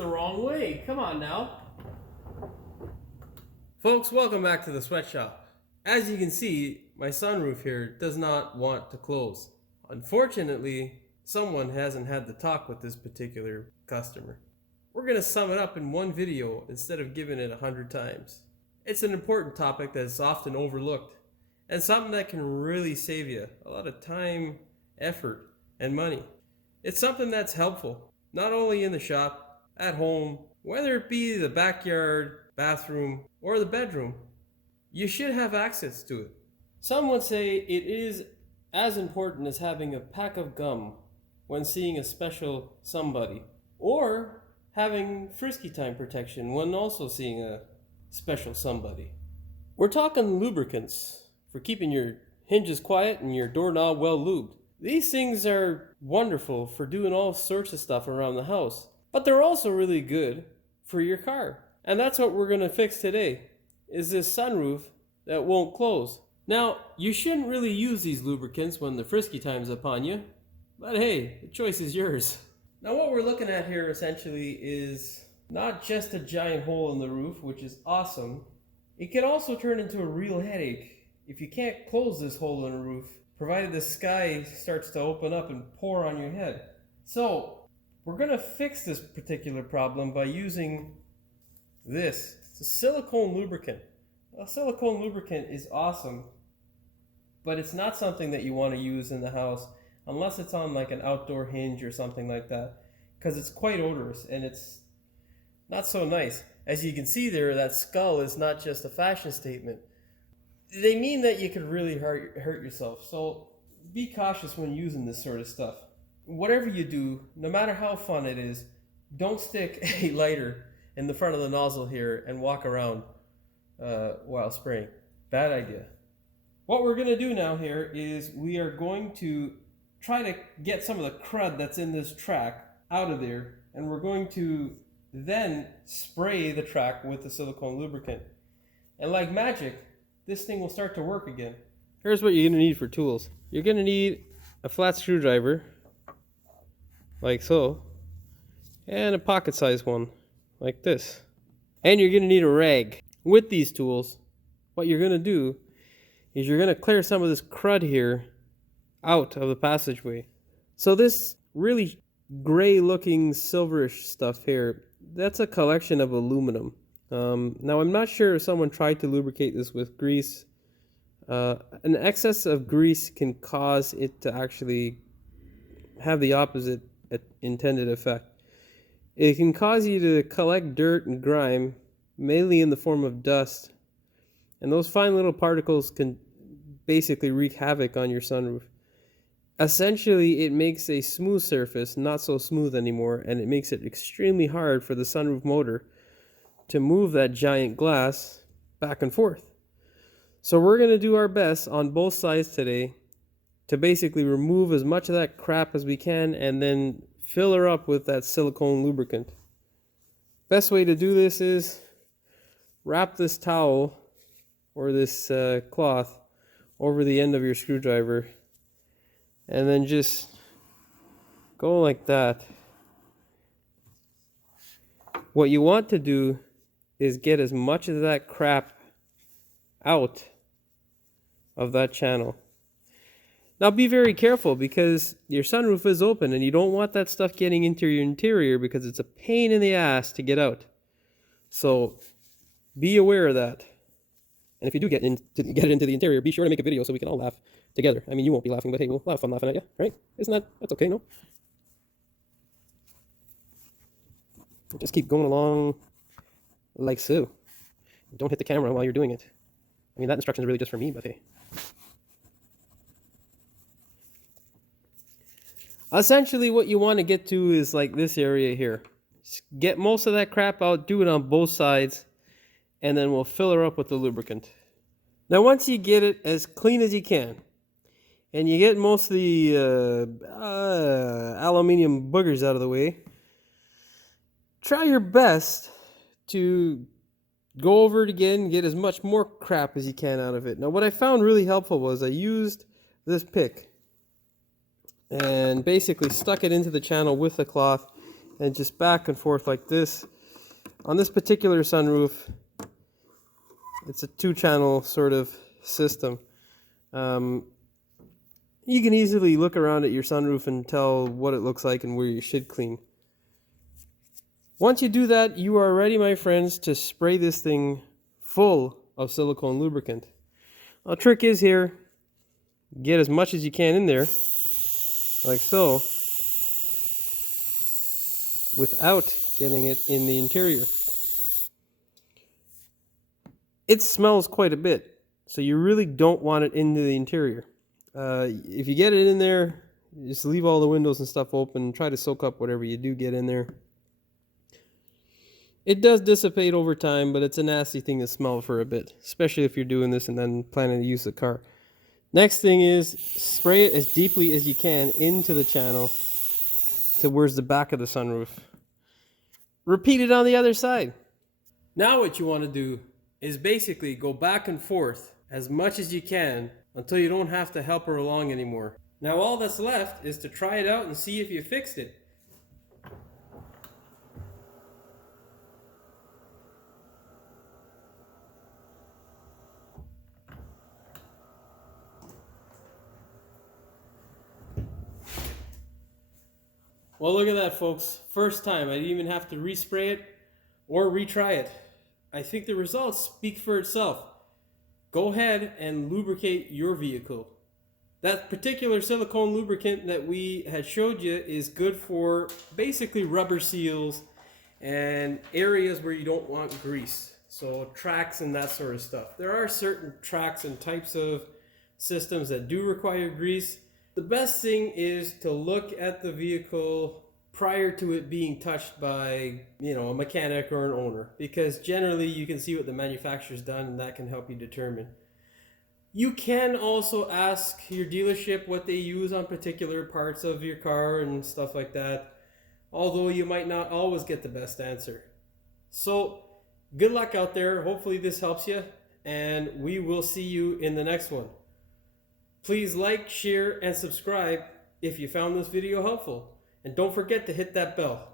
the wrong way. Come on now. Folks, welcome back to the sweatshop. As you can see, my sunroof here does not want to close. Unfortunately, someone hasn't had the talk with this particular customer. We're going to sum it up in one video instead of giving it 100 times. It's an important topic that is often overlooked and something that can really save you a lot of time, effort, and money. It's something that's helpful, not only in the shop, at home, whether it be the backyard, bathroom, or the bedroom. You should have access to it. Some would say it is as important as having a pack of gum when seeing a special somebody, or having frisky time protection when also seeing a special somebody. We're talking lubricants for keeping your hinges quiet and your doorknob well lubed. These things are wonderful for doing all sorts of stuff around the house, but they're also really good for your car. And that's what we're going to fix today, is this sunroof that won't close. Now, you shouldn't really use these lubricants when the frisky time's upon you, but hey, the choice is yours. Now what we're looking at here essentially is not just a giant hole in the roof, which is awesome. It can also turn into a real headache if you can't close this hole in the roof, provided the sky starts to open up and pour on your head. So, we're going to fix this particular problem by using this. It's a silicone lubricant. Now, silicone lubricant is awesome, but it's not something that you want to use in the house unless it's on like an outdoor hinge or something like that, because it's quite odorous and it's not so nice. As you can see there, that skull is not just a fashion statement. They mean that you could really hurt yourself, so be cautious when using this sort of stuff. Whatever you do, no matter how fun it is, don't stick a lighter in the front of the nozzle here and walk around while spraying. Bad idea. What we're going to do now here is we are going to try to get some of the crud that's in this track out of there, and we're going to then spray the track with the silicone lubricant. And like magic, this thing will start to work again. Here's what you're going to need for tools. You're going to need a flat screwdriver, like so, and a pocket-sized one, like this. And you're going to need a rag. With these tools, what you're going to do is you're going to clear some of this crud here out of the passageway. So this really gray-looking silverish stuff here, that's a collection of aluminum. Now I'm not sure if someone tried to lubricate this with grease. An excess of grease can cause it to actually have the opposite intended effect. It can cause you to collect dirt and grime, mainly in the form of dust, and those fine little particles can basically wreak havoc on your sunroof. Essentially, it makes a smooth surface not so smooth anymore, and it makes it extremely hard for the sunroof motor to move that giant glass back and forth. So we're going to do our best on both sides today to basically remove as much of that crap as we can and then fill her up with that silicone lubricant. Best way to do this is wrap this towel or this cloth over the end of your screwdriver and then just go like that. What you want to do is get as much of that crap out of that channel. Now be very careful, because your sunroof is open and you don't want that stuff getting into your interior, because it's a pain in the ass to get out. So be aware of that. And if you do get it into the interior, be sure to make a video so we can all laugh together. I mean, you won't be laughing, but hey, we'll have fun laughing at you, right? That's okay, no? Just keep going along like so. Don't hit the camera while you're doing it. I mean, that instruction is really just for me, but hey. Essentially, what you want to get to is like this area here. Just get most of that crap out, do it on both sides, and then we'll fill her up with the lubricant. Now, once you get it as clean as you can, and you get most of the aluminium boogers out of the way, try your best to go over it again and get as much more crap as you can out of it. Now, what I found really helpful was I used this pick and basically stuck it into the channel with the cloth and just back and forth like this. On this particular sunroof, it's a 2-channel sort of system. You can easily look around at your sunroof and tell what it looks like and where you should clean. Once you do that, you are ready, my friends, to spray this thing full of silicone lubricant. The trick is here, get as much as you can in there, like so, without getting it in the interior. It smells quite a bit, so you really don't want it into the interior. If you get it in there, just leave all the windows and stuff open and try to soak up whatever you do get in there. It does dissipate over time, but it's a nasty thing to smell for a bit, especially if you're doing this and then planning to use the car. Next thing is spray it as deeply as you can into the channel towards the back of the sunroof. Repeat it on the other side. Now what you want to do is basically go back and forth as much as you can until you don't have to help her along anymore. Now all that's left is to try it out and see if you fixed it. Well, look at that, folks. First time. I didn't even have to respray it or retry it. I think the results speak for itself. Go ahead and lubricate your vehicle. That particular silicone lubricant that we had showed you is good for basically rubber seals and areas where you don't want grease. So tracks and that sort of stuff. There are certain tracks and types of systems that do require grease. The best thing is to look at the vehicle prior to it being touched by, a mechanic or an owner, because generally you can see what the manufacturer's done and that can help you determine. You can also ask your dealership what they use on particular parts of your car and stuff like that, although you might not always get the best answer. So good luck out there. Hopefully this helps you, and we will see you in the next one. Please like, share, and subscribe if you found this video helpful. And don't forget to hit that bell.